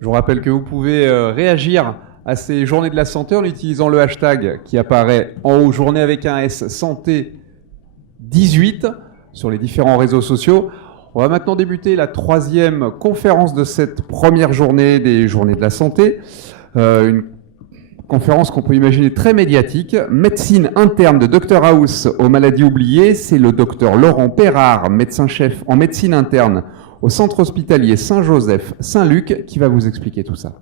Je vous rappelle que vous pouvez réagir à ces journées de la santé en utilisant le hashtag qui apparaît en haut, journée avec un S, santé 18, sur les différents réseaux sociaux. On va maintenant débuter la troisième conférence de cette première journée des journées de la santé. Une conférence qu'on peut imaginer très médiatique. Médecine interne de Dr House aux maladies oubliées. C'est le Dr Laurent Perrard, médecin-chef en médecine interne au centre hospitalier Saint-Joseph Saint-Luc, qui va vous expliquer tout ça.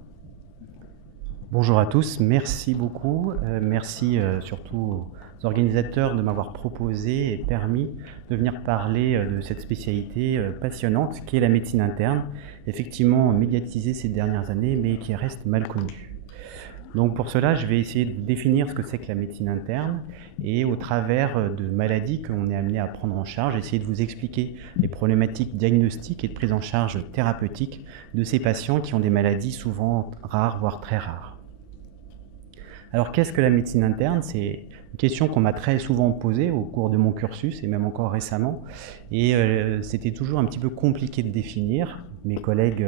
Bonjour à tous, merci beaucoup. Merci surtout aux organisateurs de m'avoir proposé et permis de venir parler de cette spécialité passionnante qui est la médecine interne, effectivement médiatisée ces dernières années mais qui reste mal connue. Donc pour cela, je vais essayer de définir ce que c'est que la médecine interne et au travers de maladies qu'on est amené à prendre en charge, essayer de vous expliquer les problématiques diagnostiques et de prise en charge thérapeutique de ces patients qui ont des maladies souvent rares, voire très rares. Alors qu'est-ce que la médecine interne? C'est une question qu'on m'a très souvent posée au cours de mon cursus et même encore récemment. Et c'était toujours un petit peu compliqué de définir. Mes collègues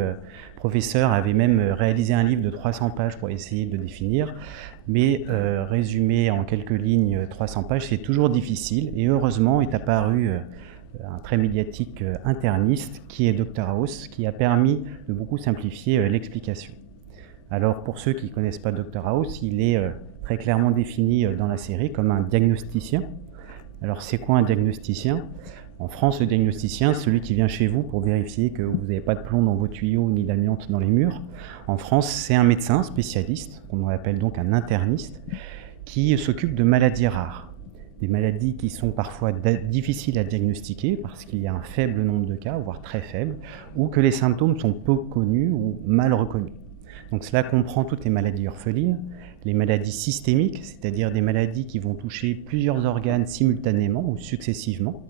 professeurs avaient même réalisé un livre de 300 pages pour essayer de définir. Mais résumé en quelques lignes 300 pages, c'est toujours difficile. Et heureusement est apparu un très médiatique interniste qui est Dr House, qui a permis de beaucoup simplifier l'explication. Alors pour ceux qui ne connaissent pas Dr House, il est très clairement défini dans la série comme un diagnosticien. Alors c'est quoi un diagnosticien? En France, le diagnosticien, c'est celui qui vient chez vous pour vérifier que vous n'avez pas de plomb dans vos tuyaux ni d'amiante dans les murs. En France, c'est un médecin spécialiste, qu'on appelle donc un interniste, qui s'occupe de maladies rares. Des maladies qui sont parfois difficiles à diagnostiquer parce qu'il y a un faible nombre de cas, voire très faible, ou que les symptômes sont peu connus ou mal reconnus. Donc cela comprend toutes les maladies orphelines, les maladies systémiques, c'est-à-dire des maladies qui vont toucher plusieurs organes simultanément ou successivement,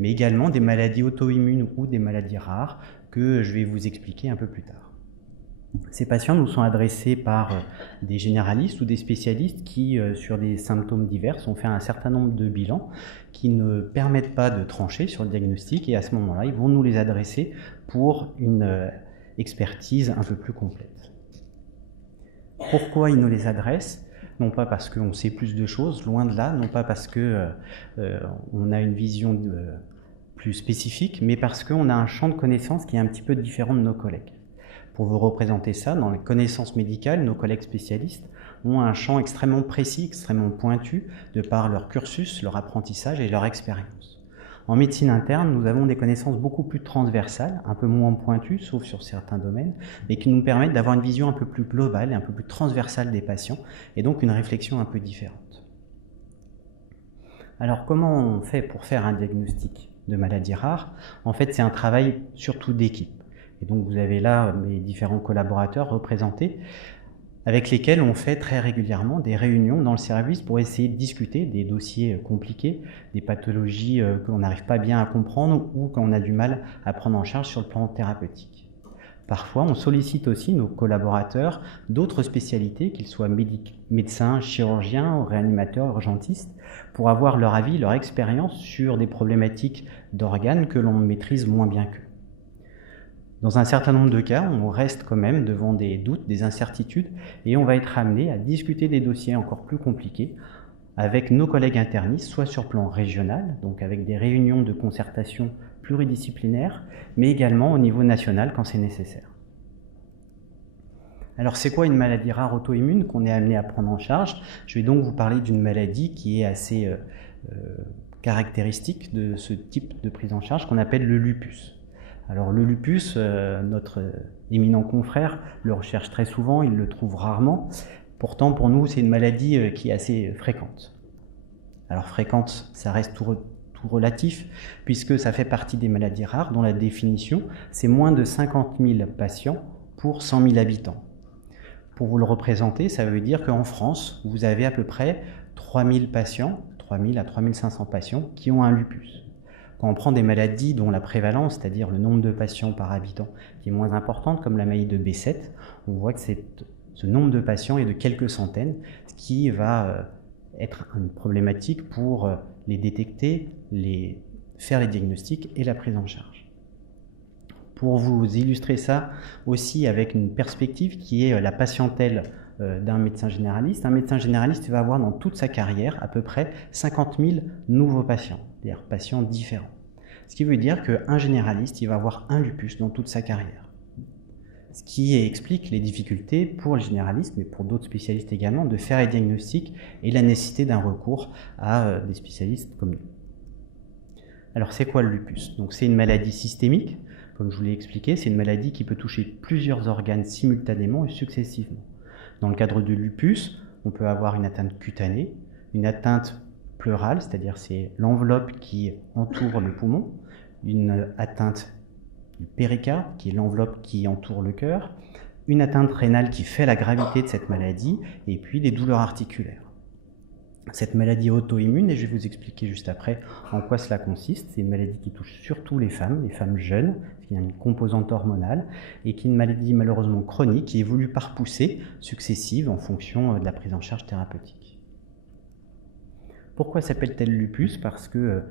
mais également des maladies auto-immunes ou des maladies rares que je vais vous expliquer un peu plus tard. Ces patients nous sont adressés par des généralistes ou des spécialistes qui, sur des symptômes divers, ont fait un certain nombre de bilans qui ne permettent pas de trancher sur le diagnostic et à ce moment-là, ils vont nous les adresser pour une expertise un peu plus complète. Pourquoi ils nous les adressent? Non pas parce qu'on sait plus de choses, loin de là, non pas parce qu'on a une vision plus spécifique, mais parce qu'on a un champ de connaissances qui est un petit peu différent de nos collègues. Pour vous représenter ça, dans les connaissances médicales, nos collègues spécialistes ont un champ extrêmement précis, extrêmement pointu, de par leur cursus, leur apprentissage et leur expérience. En médecine interne, nous avons des connaissances beaucoup plus transversales, un peu moins pointues, sauf sur certains domaines, mais qui nous permettent d'avoir une vision un peu plus globale et un peu plus transversale des patients, et donc une réflexion un peu différente. Alors comment on fait pour faire un diagnostic de maladie rare? En fait, c'est un travail surtout d'équipe. Et donc vous avez là mes différents collaborateurs représentés, avec lesquels on fait très régulièrement des réunions dans le service pour essayer de discuter des dossiers compliqués, des pathologies que l'on n'arrive pas bien à comprendre ou qu'on a du mal à prendre en charge sur le plan thérapeutique. Parfois, on sollicite aussi nos collaborateurs d'autres spécialités, qu'ils soient médecins, chirurgiens, réanimateurs, urgentistes, pour avoir leur avis, leur expérience sur des problématiques d'organes que l'on maîtrise moins bien qu'eux. Dans un certain nombre de cas, on reste quand même devant des doutes, des incertitudes, et on va être amené à discuter des dossiers encore plus compliqués avec nos collègues internistes, soit sur plan régional, donc avec des réunions de concertation pluridisciplinaires, mais également au niveau national quand c'est nécessaire. Alors c'est quoi une maladie rare auto-immune qu'on est amené à prendre en charge? Je vais donc vous parler d'une maladie qui est assez caractéristique de ce type de prise en charge qu'on appelle le lupus. Alors le lupus, notre éminent confrère le recherche très souvent, il le trouve rarement. Pourtant, pour nous, c'est une maladie qui est assez fréquente. Alors fréquente, ça reste tout relatif, puisque ça fait partie des maladies rares, dont la définition, c'est moins de 50 000 patients pour 100 000 habitants. Pour vous le représenter, ça veut dire qu'en France, vous avez à peu près 3 000 patients, 3 000 à 3 500 patients qui ont un lupus. Quand on prend des maladies dont la prévalence, c'est-à-dire le nombre de patients par habitant, qui est moins importante, comme la maladie de B7, on voit que ce nombre de patients est de quelques centaines, ce qui va être une problématique pour les détecter, faire les diagnostics et la prise en charge. Pour vous illustrer ça aussi avec une perspective qui est la patientèle d'un médecin généraliste. Un médecin généraliste va avoir dans toute sa carrière à peu près 50 000 nouveaux patients, c'est-à-dire patients différents. Ce qui veut dire qu'un généraliste, il va avoir un lupus dans toute sa carrière. Ce qui explique les difficultés pour le généraliste, mais pour d'autres spécialistes également, de faire les diagnostics et la nécessité d'un recours à des spécialistes comme nous. Alors c'est quoi le lupus? Donc c'est une maladie systémique, comme je vous l'ai expliqué, c'est une maladie qui peut toucher plusieurs organes simultanément et successivement. Dans le cadre du lupus, on peut avoir une atteinte cutanée, une atteinte pleurale, c'est-à-dire c'est l'enveloppe qui entoure le poumon, une atteinte du péricarde, qui est l'enveloppe qui entoure le cœur, une atteinte rénale qui fait la gravité de cette maladie, et puis des douleurs articulaires. Cette maladie auto-immune, et je vais vous expliquer juste après en quoi cela consiste, c'est une maladie qui touche surtout les femmes jeunes, qui a une composante hormonale, et qui est une maladie malheureusement chronique qui évolue par poussées successives en fonction de la prise en charge thérapeutique. Pourquoi s'appelle-t-elle lupus? Parce que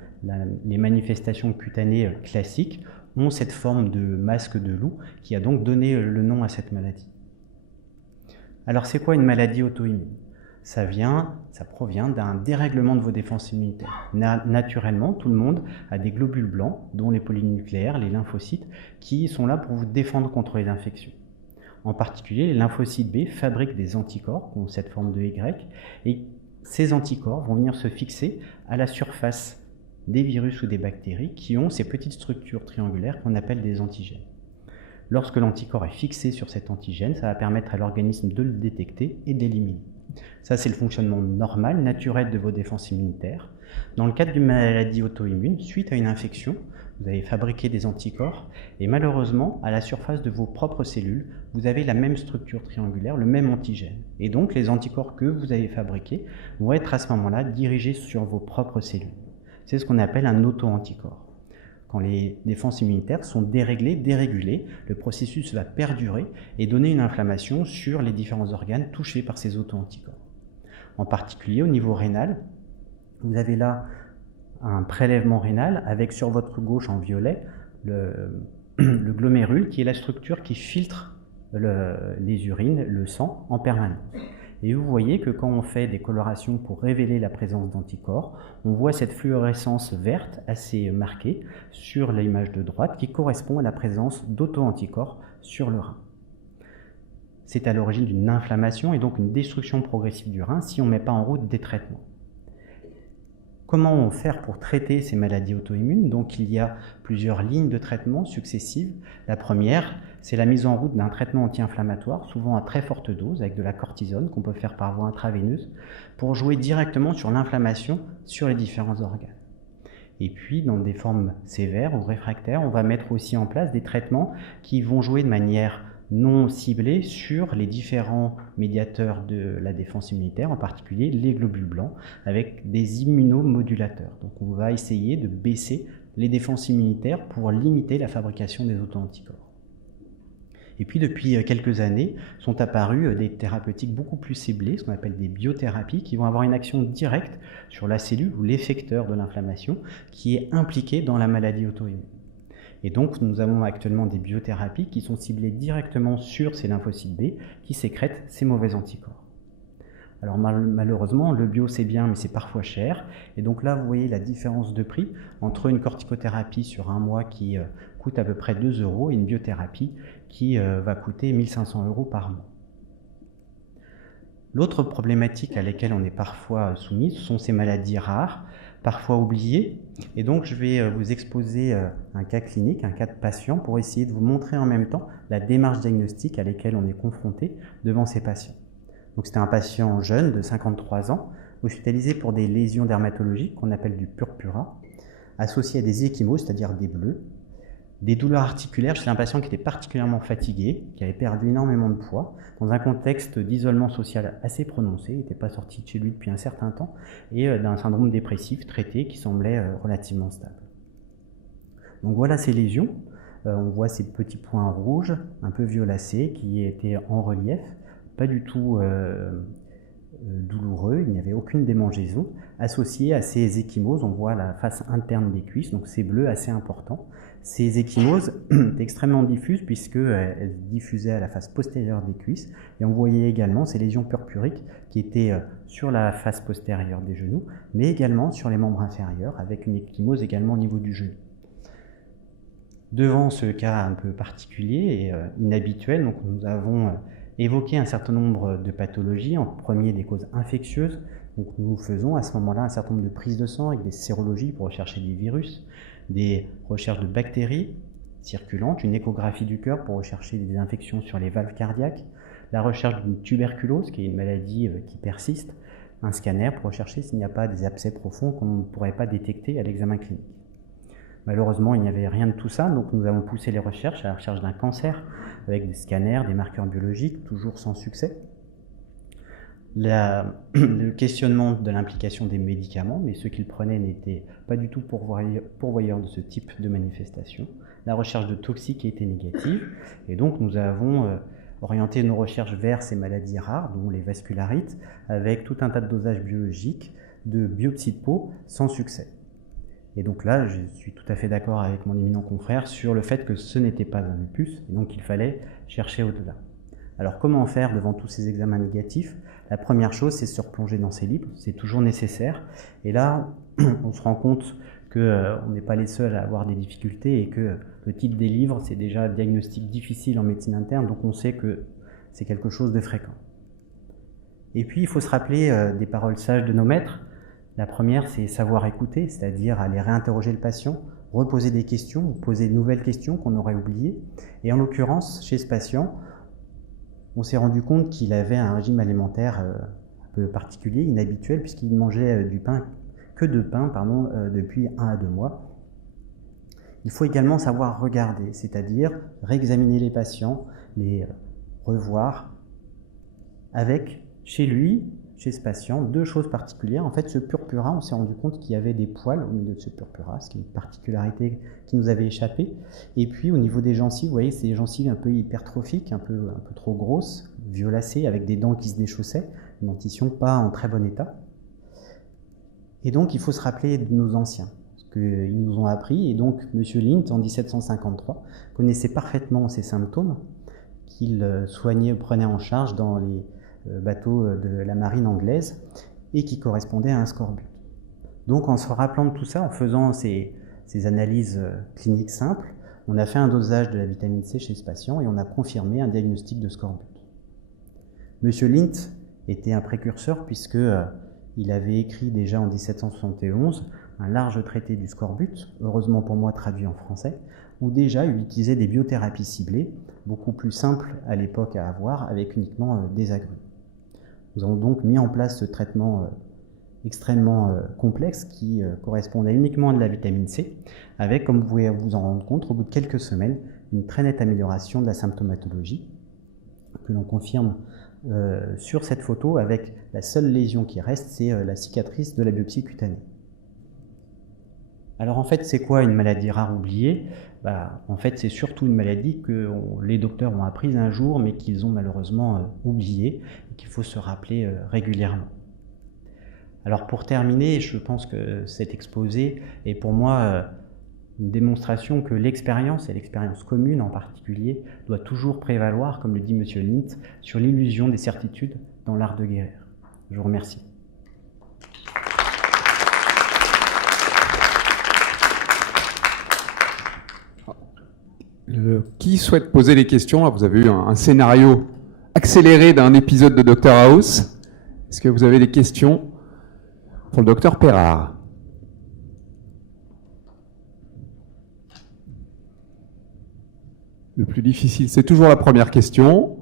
les manifestations cutanées classiques ont cette forme de masque de loup qui a donc donné le nom à cette maladie. Alors c'est quoi une maladie auto-immune? Ça provient d'un dérèglement de vos défenses immunitaires. Naturellement, tout le monde a des globules blancs, dont les polynucléaires, les lymphocytes, qui sont là pour vous défendre contre les infections. En particulier, les lymphocytes B fabriquent des anticorps, qui ont cette forme de Y, et ces anticorps vont venir se fixer à la surface des virus ou des bactéries qui ont ces petites structures triangulaires qu'on appelle des antigènes. Lorsque l'anticorps est fixé sur cet antigène, ça va permettre à l'organisme de le détecter et d'éliminer. Ça, c'est le fonctionnement normal, naturel de vos défenses immunitaires. Dans le cadre d'une maladie auto-immune, suite à une infection, vous avez fabriqué des anticorps et malheureusement, à la surface de vos propres cellules, vous avez la même structure triangulaire, le même antigène. Et donc, les anticorps que vous avez fabriqués vont être à ce moment-là dirigés sur vos propres cellules. C'est ce qu'on appelle un auto-anticorps. Quand les défenses immunitaires sont déréglées, dérégulées, le processus va perdurer et donner une inflammation sur les différents organes touchés par ces auto-anticorps. En particulier au niveau rénal, vous avez là un prélèvement rénal avec sur votre gauche en violet le glomérule qui est la structure qui filtre les urines, le sang en permanence. Et vous voyez que quand on fait des colorations pour révéler la présence d'anticorps, on voit cette fluorescence verte assez marquée sur l'image de droite qui correspond à la présence d'auto-anticorps sur le rein. C'est à l'origine d'une inflammation et donc une destruction progressive du rein si on ne met pas en route des traitements. Comment faire pour traiter ces maladies auto-immunes? Donc il y a plusieurs lignes de traitement successives. La première, c'est la mise en route d'un traitement anti-inflammatoire, souvent à très forte dose, avec de la cortisone qu'on peut faire par voie intraveineuse, pour jouer directement sur l'inflammation sur les différents organes. Et puis, dans des formes sévères ou réfractaires, on va mettre aussi en place des traitements qui vont jouer de manière non ciblés sur les différents médiateurs de la défense immunitaire, en particulier les globules blancs, avec des immunomodulateurs. Donc on va essayer de baisser les défenses immunitaires pour limiter la fabrication des auto-anticorps. Et puis depuis quelques années sont apparues des thérapeutiques beaucoup plus ciblées, ce qu'on appelle des biothérapies, qui vont avoir une action directe sur la cellule ou l'effecteur de l'inflammation qui est impliqué dans la maladie auto-immune. Et donc, nous avons actuellement des biothérapies qui sont ciblées directement sur ces lymphocytes B qui sécrètent ces mauvais anticorps. Alors malheureusement, le bio c'est bien, mais c'est parfois cher. Et donc là, vous voyez la différence de prix entre une corticothérapie sur un mois qui coûte à peu près 2 € et une biothérapie qui va coûter 1 500 € par mois. L'autre problématique à laquelle on est parfois soumis, ce sont ces maladies rares, parfois oubliées. Et donc, je vais vous exposer un cas clinique, un cas de patient, pour essayer de vous montrer en même temps la démarche diagnostique à laquelle on est confronté devant ces patients. Donc, c'était un patient jeune de 53 ans, hospitalisé pour des lésions dermatologiques qu'on appelle du purpura, associé à des ecchymoses, c'est-à-dire des bleus, des douleurs articulaires chez un patient qui était particulièrement fatigué, qui avait perdu énormément de poids, dans un contexte d'isolement social assez prononcé, il n'était pas sorti de chez lui depuis un certain temps, et d'un syndrome dépressif traité qui semblait relativement stable. Donc voilà ces lésions, on voit ces petits points rouges, un peu violacés, qui étaient en relief, pas du tout douloureux, il n'y avait aucune démangeaison. Associée à ces ecchymoses, on voit la face interne des cuisses, donc c'est bleu assez important. Ces ecchymoses étaient extrêmement diffuses puisqu'elles diffusaient à la face postérieure des cuisses et on voyait également ces lésions purpuriques qui étaient sur la face postérieure des genoux, mais également sur les membres inférieurs avec une ecchymose également au niveau du genou. Devant ce cas un peu particulier et inhabituel, donc nous avons évoqué un certain nombre de pathologies, en premier des causes infectieuses. Donc nous faisons à ce moment-là un certain nombre de prises de sang avec des sérologies pour rechercher des virus, des recherches de bactéries circulantes, une échographie du cœur pour rechercher des infections sur les valves cardiaques, la recherche d'une tuberculose qui est une maladie qui persiste, un scanner pour rechercher s'il n'y a pas des abcès profonds qu'on ne pourrait pas détecter à l'examen clinique. Malheureusement, il n'y avait rien de tout ça, donc nous avons poussé les recherches à la recherche d'un cancer avec des scanners, des marqueurs biologiques, toujours sans succès. Le questionnement de l'implication des médicaments, mais ceux qu'ils prenaient n'étaient pas du tout pourvoyeurs de ce type de manifestation. La recherche de toxiques était négative, et donc nous avons orienté nos recherches vers ces maladies rares, dont les vascularites, avec tout un tas de dosages biologiques, de biopsie de peau, sans succès. Et donc là, je suis tout à fait d'accord avec mon éminent confrère sur le fait que ce n'était pas un lupus, et donc il fallait chercher au-delà. Alors comment faire devant tous ces examens négatifs? La première chose, c'est se replonger dans ces livres, c'est toujours nécessaire. Et là, on se rend compte qu'on n'est pas les seuls à avoir des difficultés et que le titre des livres, c'est déjà un diagnostic difficile en médecine interne, donc on sait que c'est quelque chose de fréquent. Et puis, il faut se rappeler des paroles sages de nos maîtres. La première, c'est savoir écouter, c'est-à-dire aller réinterroger le patient, reposer des questions, ou poser de nouvelles questions qu'on aurait oubliées. Et en l'occurrence, chez ce patient, on s'est rendu compte qu'il avait un régime alimentaire un peu particulier, inhabituel, puisqu'il mangeait que de pain depuis 1 à 2 mois. Il faut également savoir regarder, c'est-à-dire réexaminer les patients, les revoir avec, chez lui, chez ce patient, 2 choses particulières. En fait, ce purpura, on s'est rendu compte qu'il y avait des poils au milieu de ce purpura, ce qui est une particularité qui nous avait échappé. Et puis, au niveau des gencives, vous voyez, c'est des gencives un peu hypertrophiques, un peu trop grosses, violacées, avec des dents qui se déchaussaient, une dentition pas en très bon état. Et donc, il faut se rappeler de nos anciens, ce qu'ils nous ont appris. Et donc, M. Lint, en 1753, connaissait parfaitement ces symptômes qu'il soignait, prenait en charge dans les bateaux de la marine anglaise et qui correspondaient à un scorbut. Donc en se rappelant de tout ça, en faisant ces analyses cliniques simples, on a fait un dosage de la vitamine C chez ce patient et on a confirmé un diagnostic de scorbut. Monsieur Lint était un précurseur puisque il avait écrit déjà en 1771 un large traité du scorbut, heureusement pour moi traduit en français, où déjà il utilisait des biothérapies ciblées, beaucoup plus simples à l'époque à avoir, avec uniquement des agrumes. Nous avons donc mis en place ce traitement extrêmement complexe qui correspondait uniquement à de la vitamine C, avec, comme vous pouvez vous en rendre compte, au bout de quelques semaines, une très nette amélioration de la symptomatologie, que l'on confirme sur cette photo avec la seule lésion qui reste, c'est la cicatrice de la biopsie cutanée. Alors en fait, c'est quoi une maladie rare oubliée? En fait, c'est surtout une maladie que les docteurs ont apprise un jour, mais qu'ils ont malheureusement oubliée, et qu'il faut se rappeler régulièrement. Alors pour terminer, je pense que cet exposé est pour moi une démonstration que l'expérience, et l'expérience commune en particulier, doit toujours prévaloir, comme le dit M. Lint, sur l'illusion des certitudes dans l'art de guérir. Je vous remercie. Qui souhaite poser des questions? Vous avez eu un scénario accéléré d'un épisode de Dr House. Est-ce que vous avez des questions pour le Dr Perrard? Le plus difficile, c'est toujours la première question.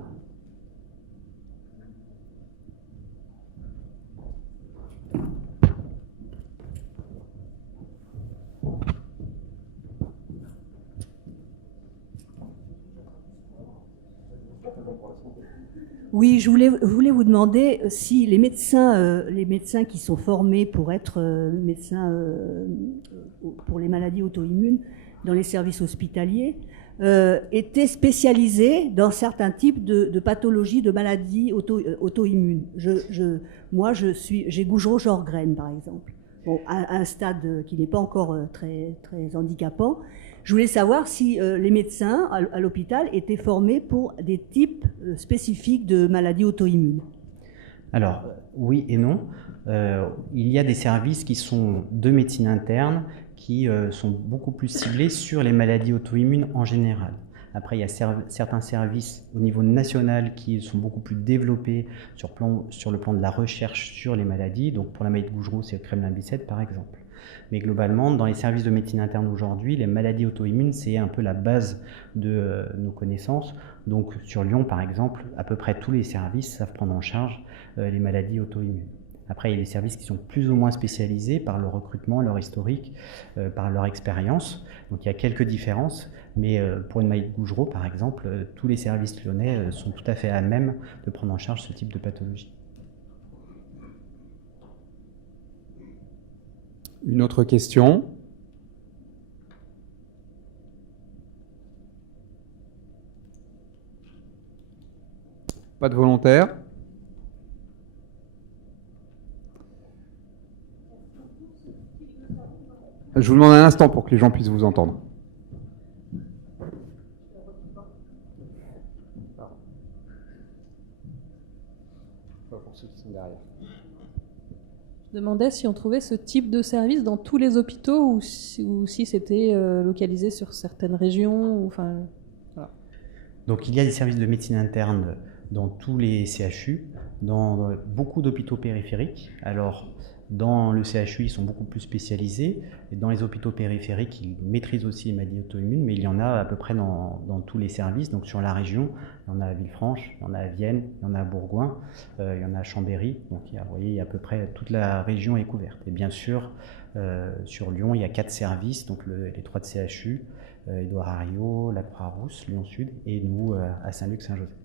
Oui, je voulais vous demander si les médecins qui sont formés pour être médecins pour les maladies auto-immunes dans les services hospitaliers étaient spécialisés dans certains types de pathologies, de maladies auto-immunes. Moi, j'ai Gougerot-Jorgren, par exemple. Bon, à un stade qui n'est pas encore très handicapant, Je voulais savoir si les médecins à l'hôpital étaient formés pour des types spécifiques de maladies auto-immunes. Alors, oui et non. Il y a des services qui sont de médecine interne qui sont beaucoup plus ciblés sur les maladies auto-immunes en général. Après, il y a certains services au niveau national qui sont beaucoup plus développés sur le plan de la recherche sur les maladies. Donc, pour la maladie de Gougerot, c'est le Kremlin-Bicêtre, par exemple. Mais globalement, dans les services de médecine interne aujourd'hui, les maladies auto-immunes, c'est un peu la base de nos connaissances. Donc, sur Lyon, par exemple, à peu près tous les services savent prendre en charge les maladies auto-immunes. Après, il y a des services qui sont plus ou moins spécialisés par leur recrutement, leur historique, par leur expérience. Donc il y a quelques différences, mais pour une maladie de Gougerot, par exemple, tous les services lyonnais sont tout à fait à même de prendre en charge ce type de pathologie. Une autre question? Pas de volontaire? Je vous demande un instant pour que les gens puissent vous entendre. Pour ceux qui sont derrière. Je demandais si on trouvait ce type de service dans tous les hôpitaux ou si c'était localisé sur certaines régions. Enfin, voilà. Donc il y a des services de médecine interne dans tous les CHU, dans beaucoup d'hôpitaux périphériques. Alors, dans le CHU, ils sont beaucoup plus spécialisés. Et dans les hôpitaux périphériques, ils maîtrisent aussi les maladies auto-immunes, mais il y en a à peu près dans tous les services. Donc sur la région, il y en a à Villefranche, il y en a à Vienne, il y en a à Bourgoin, il y en a à Chambéry. Donc vous voyez, il y a à peu près toute la région est couverte. Et bien sûr, sur Lyon, il y a 4 services, donc les 3 de CHU, Édouard Herriot, la Croix-Rousse, Lyon Sud, et nous à Saint-Luc-Saint-Joseph.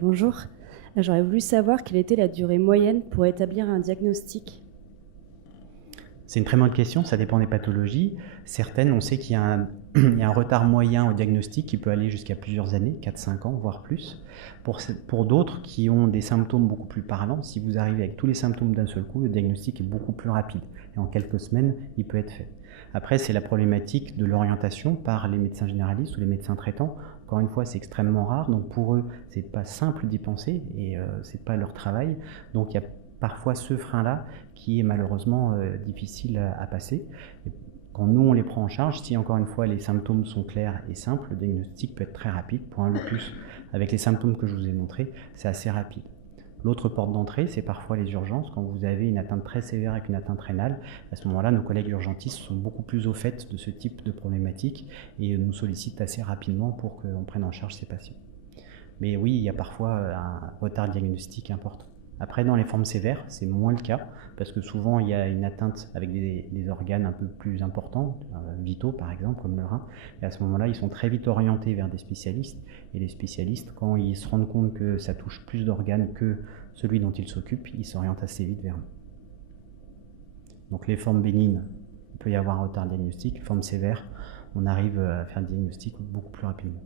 Bonjour. J'aurais voulu savoir quelle était la durée moyenne pour établir un diagnostic. C'est une très bonne question, ça dépend des pathologies. Certaines, on sait qu'il y a un retard moyen au diagnostic qui peut aller jusqu'à plusieurs années, 4-5 ans, voire plus. Pour d'autres qui ont des symptômes beaucoup plus parlants, si vous arrivez avec tous les symptômes d'un seul coup, le diagnostic est beaucoup plus rapide. Et en quelques semaines, il peut être fait. Après, c'est la problématique de l'orientation par les médecins généralistes ou les médecins traitants. Encore une fois, c'est extrêmement rare, donc pour eux, c'est pas simple d'y penser et c'est pas leur travail. Donc il y a parfois ce frein-là qui est malheureusement difficile à passer. Et quand nous, on les prend en charge, si encore une fois les symptômes sont clairs et simples, le diagnostic peut être très rapide. Pour un lupus, avec les symptômes que je vous ai montrés, c'est assez rapide. L'autre porte d'entrée, c'est parfois les urgences. Quand vous avez une atteinte très sévère avec une atteinte rénale, à ce moment-là, nos collègues urgentistes sont beaucoup plus au fait de ce type de problématique et nous sollicitent assez rapidement pour qu'on prenne en charge ces patients. Mais oui, il y a parfois un retard diagnostique important. Après, dans les formes sévères, c'est moins le cas, parce que souvent, il y a une atteinte avec des organes un peu plus importants, vitaux par exemple, comme le rein, et à ce moment-là, ils sont très vite orientés vers des spécialistes, et les spécialistes, quand ils se rendent compte que ça touche plus d'organes que celui dont ils s'occupent, ils s'orientent assez vite vers nous. Donc les formes bénignes, il peut y avoir un retard diagnostique, les formes sévères, on arrive à faire un diagnostic beaucoup plus rapidement.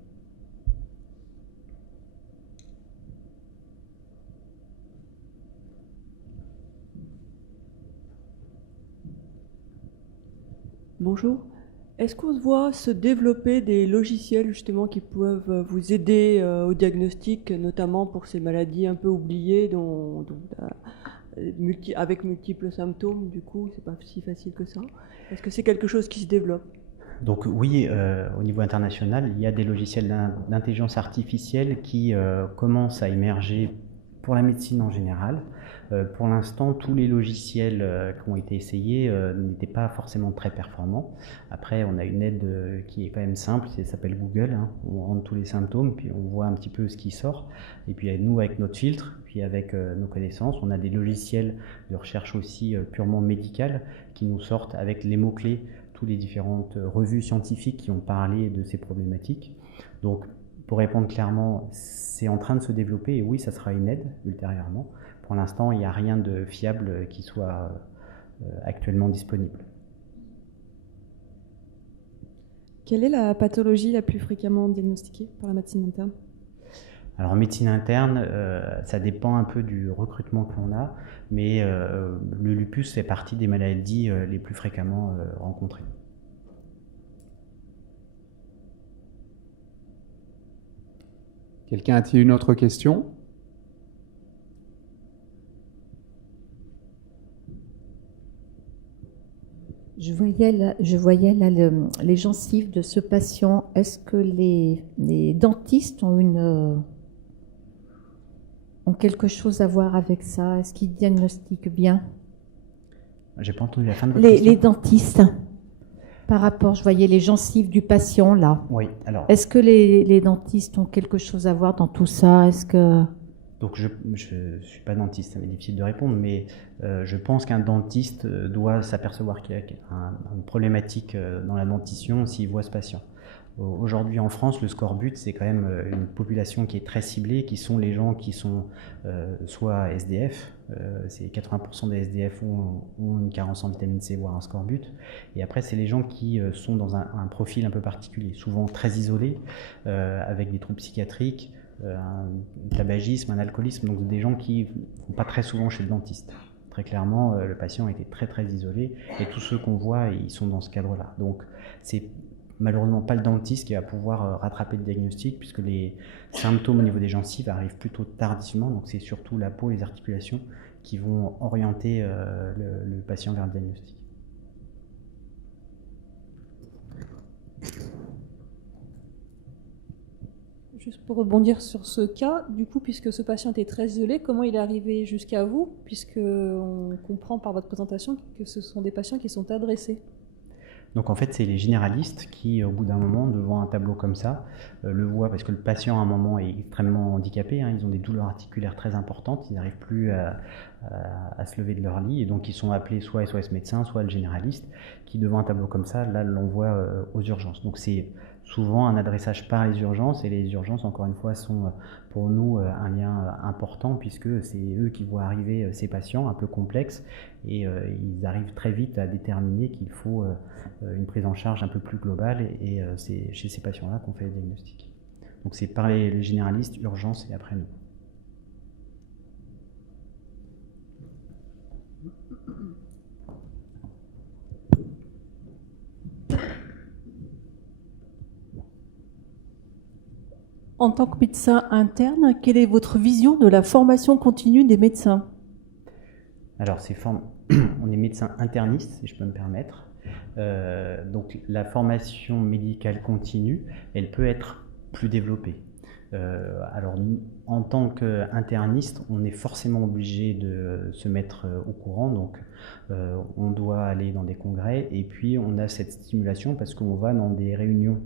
Bonjour. Est-ce qu'on se voit se développer des logiciels justement qui peuvent vous aider au diagnostic, notamment pour ces maladies un peu oubliées avec multiples symptômes, du coup, c'est pas si facile que ça. Est-ce que c'est quelque chose qui se développe? Donc oui, au niveau international, il y a des logiciels d'intelligence artificielle qui commencent à émerger pour la médecine en général. Pour l'instant, tous les logiciels qui ont été essayés n'étaient pas forcément très performants. Après, on a une aide qui est quand même simple, ça s'appelle Google. On rentre tous les symptômes, puis on voit un petit peu ce qui sort. Et puis nous, avec notre filtre, puis avec nos connaissances, on a des logiciels de recherche aussi purement médicale qui nous sortent avec les mots-clés, toutes les différentes revues scientifiques qui ont parlé de ces problématiques. Donc, pour répondre clairement, c'est en train de se développer et oui, ça sera une aide ultérieurement. Pour l'instant, il n'y a rien de fiable qui soit actuellement disponible. Quelle est la pathologie la plus fréquemment diagnostiquée par la médecine interne ? Alors en médecine interne, ça dépend un peu du recrutement que l'on a, mais le lupus fait partie des maladies les plus fréquemment rencontrées. Quelqu'un a-t-il une autre question? Je voyais là les gencives de ce patient. Est-ce que les dentistes ont quelque chose à voir avec ça? Est-ce qu'ils diagnostiquent bien? J'ai pas entendu la fin de votre question. Les dentistes, par rapport, je voyais les gencives du patient là. Oui, alors. Est-ce que les dentistes ont quelque chose à voir dans tout ça? Est-ce que... Donc je ne suis pas dentiste, ça m'est difficile de répondre, mais je pense qu'un dentiste doit s'apercevoir qu'il y a une problématique dans la dentition s'il voit ce patient. Aujourd'hui en France, le scorbut, c'est quand même une population qui est très ciblée, qui sont les gens qui sont soit SDF, c'est 80% des SDF ont une carence en vitamine C, voire un scorbut, et après c'est les gens qui sont dans un profil un peu particulier, souvent très isolés, avec des troubles psychiatriques, un tabagisme, un alcoolisme, donc des gens qui ne vont pas très souvent chez le dentiste. Très clairement, le patient a été très très isolé, et tous ceux qu'on voit, ils sont dans ce cadre-là. Donc c'est malheureusement pas le dentiste qui va pouvoir rattraper le diagnostic, puisque les symptômes au niveau des gencives arrivent plutôt tardivement, donc c'est surtout la peau et les articulations qui vont orienter le patient vers le diagnostic. Juste pour rebondir sur ce cas, du coup, puisque ce patient était très isolé, comment il est arrivé jusqu'à vous? Puisqu'on comprend par votre présentation que ce sont des patients qui sont adressés. Donc en fait, c'est les généralistes qui, au bout d'un moment, devant un tableau comme ça, le voient, parce que le patient à un moment est extrêmement handicapé, hein, ils ont des douleurs articulaires très importantes, ils n'arrivent plus à se lever de leur lit, et donc ils sont appelés soit SOS médecin, soit le généraliste, qui devant un tableau comme ça, là, l'envoie aux urgences. Donc c'est souvent un adressage par les urgences, et les urgences, encore une fois, sont pour nous un lien important, puisque c'est eux qui voient arriver ces patients un peu complexes, et ils arrivent très vite à déterminer qu'il faut une prise en charge un peu plus globale, et c'est chez ces patients-là qu'on fait le diagnostic. Donc c'est par les généralistes, urgences, et après nous. En tant que médecin interne, quelle est votre vision de la formation continue des médecins? Alors, on est médecin interniste, si je peux me permettre. Donc, la formation médicale continue, elle peut être plus développée. Alors, en tant qu'interniste, on est forcément obligé de se mettre au courant. Donc, on doit aller dans des congrès, et puis on a cette stimulation parce qu'on va dans des réunions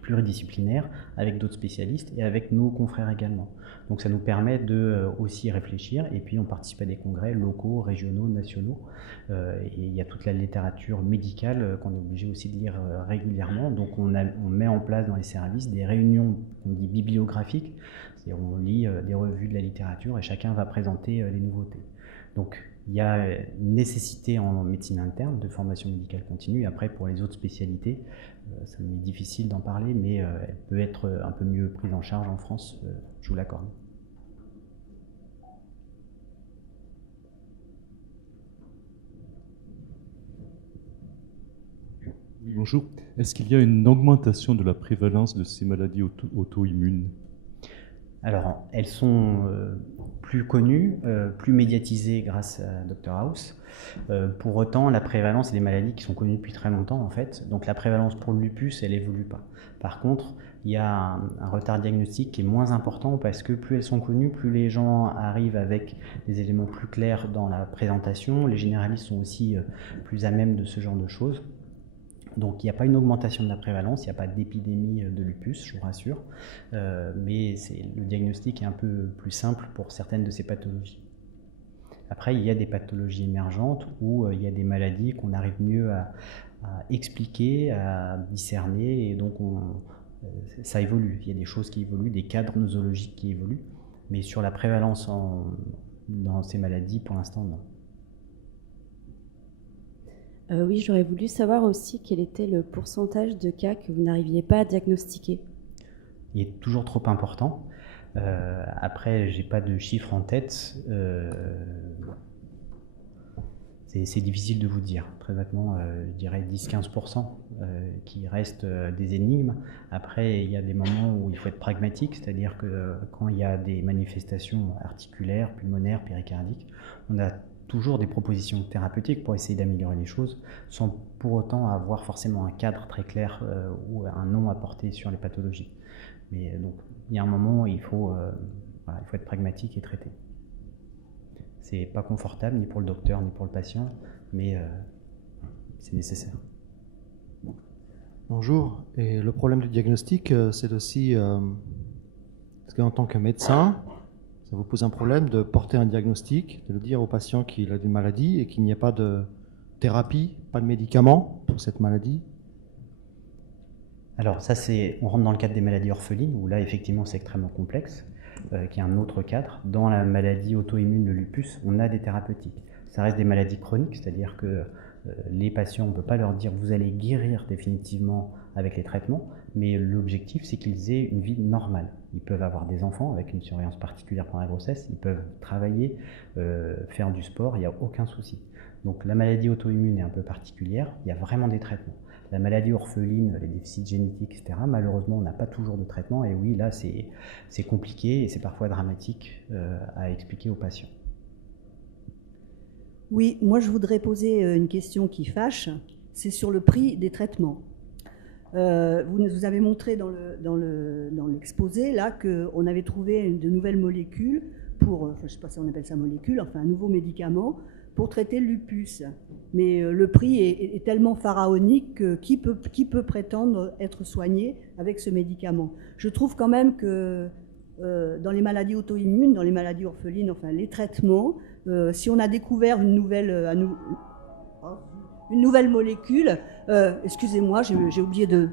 pluridisciplinaires avec d'autres spécialistes et avec nos confrères également. Donc ça nous permet de aussi réfléchir, et puis on participe à des congrès locaux, régionaux, nationaux, et il y a toute la littérature médicale qu'on est obligé aussi de lire régulièrement. Donc on met en place dans les services des réunions, on dit bibliographiques, c'est-à-dire on lit des revues de la littérature et chacun va présenter les nouveautés. Donc il y a une nécessité en médecine interne de formation médicale continue. Après, pour les autres spécialités, ça m'est difficile d'en parler, mais elle peut être un peu mieux prise en charge en France, je vous l'accorde. Oui, bonjour. Est-ce qu'il y a une augmentation de la prévalence de ces maladies auto-immunes? Alors, elles sont plus connues, plus médiatisées grâce à Dr House. Pour autant, la prévalence, c'est des maladies qui sont connues depuis très longtemps, en fait. Donc la prévalence pour le lupus, elle évolue pas. Par contre, il y a un retard diagnostique qui est moins important, parce que plus elles sont connues, plus les gens arrivent avec des éléments plus clairs dans la présentation. Les généralistes sont aussi plus à même de ce genre de choses. Donc il n'y a pas une augmentation de la prévalence, il n'y a pas d'épidémie de lupus, je vous rassure, mais le diagnostic est un peu plus simple pour certaines de ces pathologies. Après, il y a des pathologies émergentes où il y a des maladies qu'on arrive mieux à expliquer, à discerner, et donc ça évolue. Il y a des choses qui évoluent, des cadres nosologiques qui évoluent, mais sur la prévalence dans ces maladies, pour l'instant, non. Oui, j'aurais voulu savoir aussi quel était le pourcentage de cas que vous n'arriviez pas à diagnostiquer. Il est toujours trop important. Après, j'ai pas de chiffre en tête. C'est difficile de vous dire. Très honnêtement, je dirais 10-15% qui restent des énigmes. Après, il y a des moments où il faut être pragmatique, c'est-à-dire que quand il y a des manifestations articulaires, pulmonaires, péricardiques, on a toujours des propositions thérapeutiques pour essayer d'améliorer les choses, sans pour autant avoir forcément un cadre très clair ou un nom à porter sur les pathologies. Mais donc, il y a un moment où il faut être pragmatique et traiter. C'est pas confortable ni pour le docteur ni pour le patient, mais c'est nécessaire. Bonjour. Et le problème du diagnostic, c'est aussi parce qu'en tant que médecin, ça vous pose un problème de porter un diagnostic, de le dire au patient qu'il a une maladie et qu'il n'y a pas de thérapie, pas de médicaments pour cette maladie. Alors ça, on rentre dans le cadre des maladies orphelines, où là, effectivement, c'est extrêmement complexe, qui est un autre cadre. Dans la maladie auto-immune, le lupus, on a des thérapeutiques. Ça reste des maladies chroniques, c'est-à-dire que les patients, on ne peut pas leur dire « vous allez guérir définitivement avec les traitements », mais l'objectif, c'est qu'ils aient une vie normale. Ils peuvent avoir des enfants avec une surveillance particulière pendant la grossesse, ils peuvent travailler, faire du sport, il n'y a aucun souci. Donc la maladie auto-immune est un peu particulière, il y a vraiment des traitements. La maladie orpheline, les déficits génétiques, etc., malheureusement, on n'a pas toujours de traitement. Et oui, là, c'est compliqué et c'est parfois dramatique à expliquer aux patients. Oui, moi, je voudrais poser une question qui fâche. C'est sur le prix des traitements. Vous avez montré dans l'exposé là qu'on avait trouvé de nouvelles molécules pour, je ne sais pas si on appelle ça molécule, enfin un nouveau médicament pour traiter le lupus. Mais le prix est tellement pharaonique que qui peut prétendre être soigné avec ce médicament? Je trouve quand même que dans les maladies auto-immunes, dans les maladies orphelines, enfin les traitements, si on a découvert une nouvelle molécule, excusez-moi, j'ai oublié de...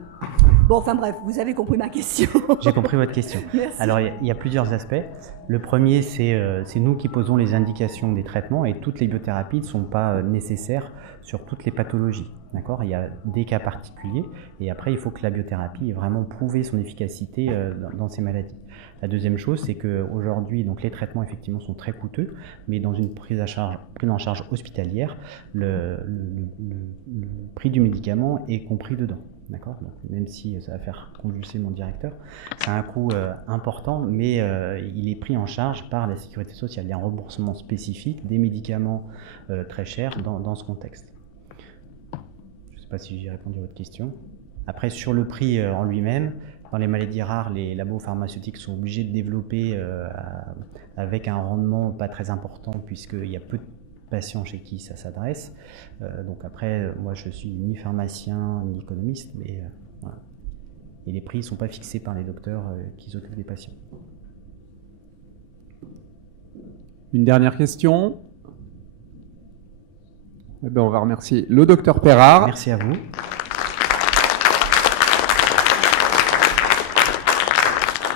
Bon, enfin bref, vous avez compris ma question. J'ai compris votre question. Merci. Alors, il y a plusieurs aspects. Le premier, c'est nous qui posons les indications des traitements et toutes les biothérapies ne sont pas nécessaires sur toutes les pathologies. D'accord ? Il y a des cas particuliers et après, il faut que la biothérapie ait vraiment prouvé son efficacité dans ces maladies. La deuxième chose, c'est qu'aujourd'hui, les traitements effectivement sont très coûteux, mais dans une prise en charge hospitalière, le prix du médicament est compris dedans. D'accord ? Donc, même si ça va faire convulser mon directeur, c'est un coût important, mais il est pris en charge par la sécurité sociale. Il y a un remboursement spécifique des médicaments très chers dans ce contexte. Je ne sais pas si j'ai répondu à votre question. Après, sur le prix en lui-même, dans les maladies rares, les labos pharmaceutiques sont obligés de développer avec un rendement pas très important puisqu'il y a peu de patients chez qui ça s'adresse. Donc après, moi je suis ni pharmacien ni économiste, mais voilà. Et les prix ne sont pas fixés par les docteurs qui s'occupent des patients. Une dernière question. Eh bien, on va remercier le docteur Perrard. Merci à vous.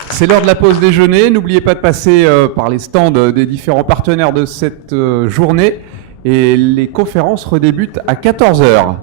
C'est l'heure de la pause déjeuner. N'oubliez pas de passer par les stands des différents partenaires de cette journée. Et les conférences redébutent à 14h.